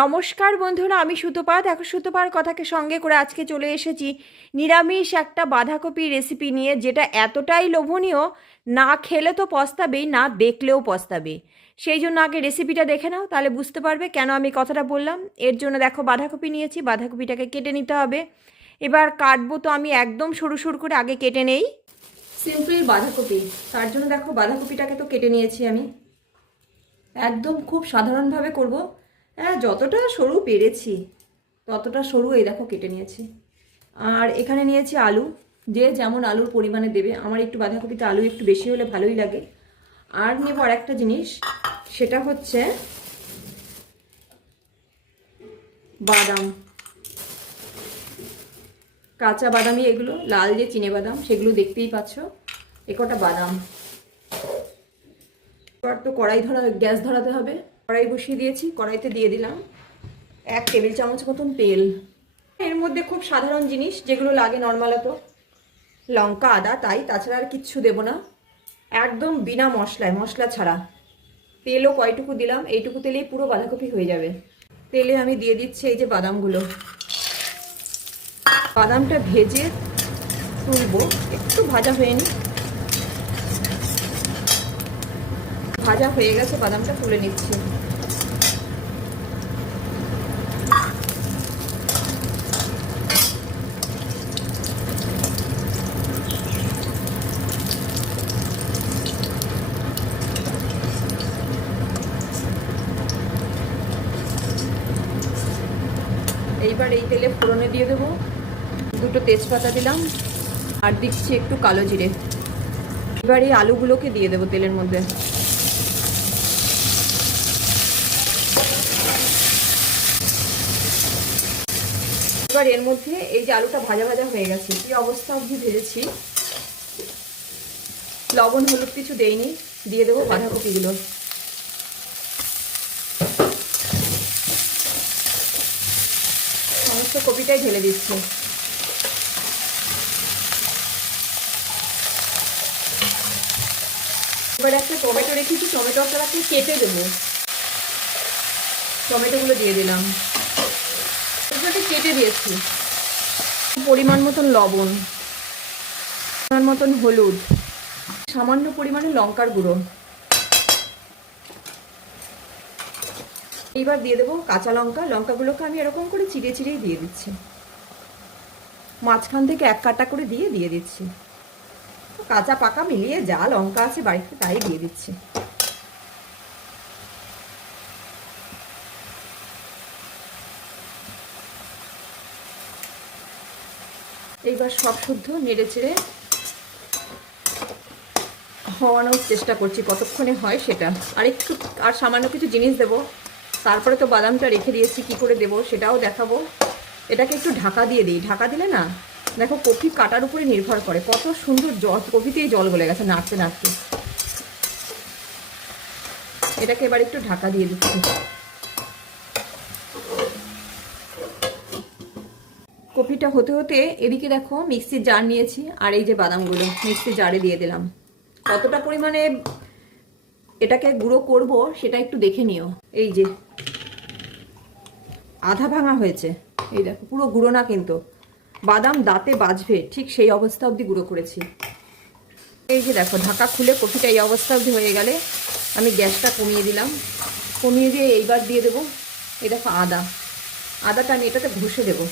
নমস্কার বন্ধুরা, আমি সুতপা দেখো সুতপার কথাকে সঙ্গে করে আজকে চলে এসেছি নিরামিষ একটা বাঁধাকপি রেসিপি নিয়ে, যেটা এতটাই লোভনীয়, না খেলে তো পস্তাবেই না দেখলেও পস্তাবে। সেই জন্য আগে রেসিপিটা দেখে নাও, তাহলে বুঝতে পারবে কেন আমি কথাটা বললাম। এর জন্য দেখো বাঁধাকপি নিয়েছি, বাঁধাকপিটাকে কেটে নিতে হবে। এবার কাটবো তো আমি একদম সরু সরু করে, আগে কেটে নেই। সিম্পল বাঁধাকপি, তার জন্য দেখো বাঁধাকপিটাকে তো কেটে নিয়েছি আমি। একদম খুব সাধারণভাবে করব। হ্যাঁ যতটা সরু পেরেছি, ততটা সরু এই দেখো কেটে নিয়েছি। আর এখানে নিয়েছি আলু। যে যেমন আলুর পরিমাণে দেবে, আমার একটু বাঁধাকপিতে আলু একটু বেশি হলে ভালোই লাগে। আর নেব আর একটা জিনিস, সেটা হচ্ছে বাদাম। কাঁচা বাদামি এগুলো, লাল যে চিনে বাদাম, সেগুলো দেখতেই পাচ্ছ, এ কটা বাদাম। এবার তো কড়াই ধরা, গ্যাস ধরাতে হবে। কড়াই বসিয়ে দিয়েছি, কড়াইতে দিয়ে দিলাম এক টেবিল চামচ মতন তেল। এর মধ্যে খুব সাধারণ জিনিস যেগুলো লাগে নর্মালত লঙ্কা, আদা, তাই, তাছাড়া আর কিচ্ছু দেবো না। একদম বিনা মশলায়, মশলা ছাড়া। তেলও কয়টুকু দিলাম, এইটুকু তেলেই পুরো বাঁধাকপি হয়ে যাবে। তেলে আমি দিয়ে দিচ্ছি এই যে বাদামগুলো। বাদামটা ভেজে তুলবো, একটু ভাজা হয়ে নি ভাজা হয়ে গেছে, বাদামটা তুলে নিচ্ছি। এইবার এই তেলে ফোড়নে দিয়ে দেবো। দুটো তেজপাতা দিলাম, আর দিচ্ছি একটু কালো জিরে। এবার এই আলুগুলোকে দিয়ে দেবো তেলের মধ্যে। এবার এর মধ্যে এই যে আলুটা ভাজা ভাজা হয়ে গেছে কি অবস্থা অবধি ভেজেছি। লবণ, হলুদ কিছু দেইনি, দিয়ে দেবো বাঁধাকপিগুলো। সমস্ত কপিটাই ঢেলে দিচ্ছি। এবার একটা টমেটো রেখেছি টমেটো টমেটোটাকে কেটে দেবো। টমেটোগুলো দিয়ে দিলাম। এটাকে কেটে দিয়েছি। পরিমাণ মতন লবণ, পরিমাণ মতন হলুদ, সামান্য পরিমাণে লঙ্কার গুঁড়ো। এইবার দিয়ে দেবো কাঁচা লঙ্কা। লঙ্কাগুলোকে আমি এরকম করে চিড়ে চিড়েই দিয়ে দিচ্ছি। মাঝখান থেকে এক কাটা করে দিয়ে দিয়ে দিচ্ছি। কাঁচা পাকা মিলিয়ে যা লঙ্কা আছে বাড়িতে তাই দিয়ে দিচ্ছি। এইবার সব শুদ্ধ, নেড়ে চেড়ে হওয়ানোর চেষ্টা করছি, কতক্ষণে হয় সেটা। আর একটু, আর সামান্য কিছু জিনিস দেবো। তারপরে তো বাদামটা রেখে দিয়েছি, কি করে দেবো সেটাও দেখাবো। এটাকে একটু ঢাকা দিয়ে দিই। ঢাকা দিলে না, দেখো কফি কাটার উপরে নির্ভর করে। কত সুন্দর জল কফিতেই জল গলে গেছে নাড়তে নাড়তে। এটাকে এবার একটু ঢাকা দিয়ে দিচ্ছি। কফিটা হতে হতে এদিকে দেখো মিক্সির জার নিয়েছি আর এই যে বাদামগুলো, মিক্সির জারে দিয়ে দিলাম। কতটা পরিমাণে এটাকে গুঁড়ো করব সেটা একটু দেখে নিও। এই যে আধা ভাঙা হয়েছে। এই দেখো, পুরো গুঁড়ো না কিন্তু। বাদাম দাঁতে বাজবে, ঠিক সেই অবস্থা অবধি গুঁড়ো করেছি। এই যে দেখো, ঢাকা খুলে কপিটা এই অবস্থা অবধি হয়ে গেলে আমি গ্যাসটা কমিয়ে দিলাম। কমিয়ে দিয়ে এইবার দিয়ে দেবো। এই দেখো আদা। আদাটা আমি এটাতে ঘষে দেবো।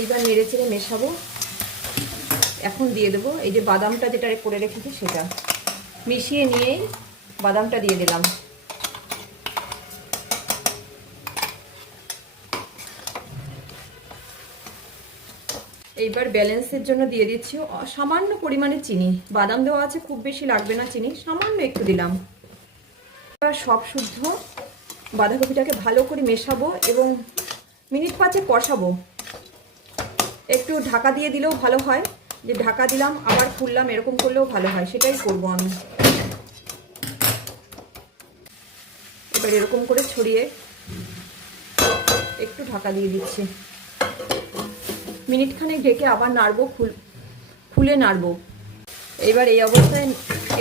এইবার নেড়ে চেড়ে মেশাবো। এখন দিয়ে দেবো। এই যে বাদামটা যেটা করে রেখেছি সেটা। মিশিয়ে নিয়ে বাদামটা দিয়ে দিলাম। এইবার ব্যালেন্সের জন্য দিয়ে দিচ্ছি সামান্য পরিমাণে চিনি। বাদাম দেওয়া আছে, খুব বেশি লাগবে না চিনি, সামান্য একটু দিলাম। এবার সব শুদ্ধ বাঁধাকপিটাকে ভালো করে মেশাবো এবং মিনিট পাঁচে কষাবো। একটু ঢাকা দিয়ে দিলেও ভালো হয়। যে ঢাকা দিলাম, আবার খুললাম, এরকম করলেও ভালো হয়, সেটাই করব আমি। এবার এরকম করে ছড়িয়ে একটু ঢাকা দিয়ে দিচ্ছি। মিনিটখানেক ঢেকে আবার নাড়বো, খুল, খুলে নাড়বো। এবার এই অবস্থায়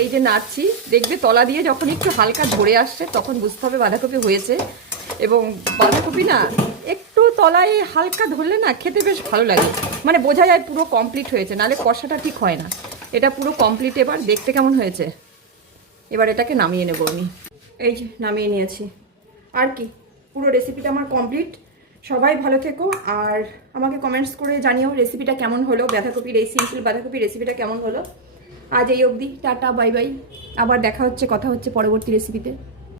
এই যে নাড়ছি, দেখবে তলা দিয়ে যখন একটু হালকা ধরে আসছে, তখন বুঝতে হবে বাঁধাকপি হয়েছে। এবং বাঁধাকপি না, একটু তলায় হালকা ধরলে না খেতে বেশ ভালো লাগে। মানে বোঝা যায় পুরো কমপ্লিট হয়েছে নাহলে কষাটা ঠিক হয় না। এটা পুরো কমপ্লিট এবার, দেখতে কেমন হয়েছে? এবার এটাকে নামিয়ে নেব আমি। এই যে, নামিয়ে নিয়েছি। আর কি, পুরো রেসিপিটা আমার কমপ্লিট সবাই ভালো থেকো, আর আমাকে কমেন্টস করে জানিও রেসিপিটা কেমন হলো, বাঁধাকপির এই সিম্পল বাঁধাকপির রেসিপিটা কেমন হলো। আজ এই অবধি, টাটা বাই বাই আবার দেখা হচ্ছে, কথা হচ্ছে পরবর্তী রেসিপিতে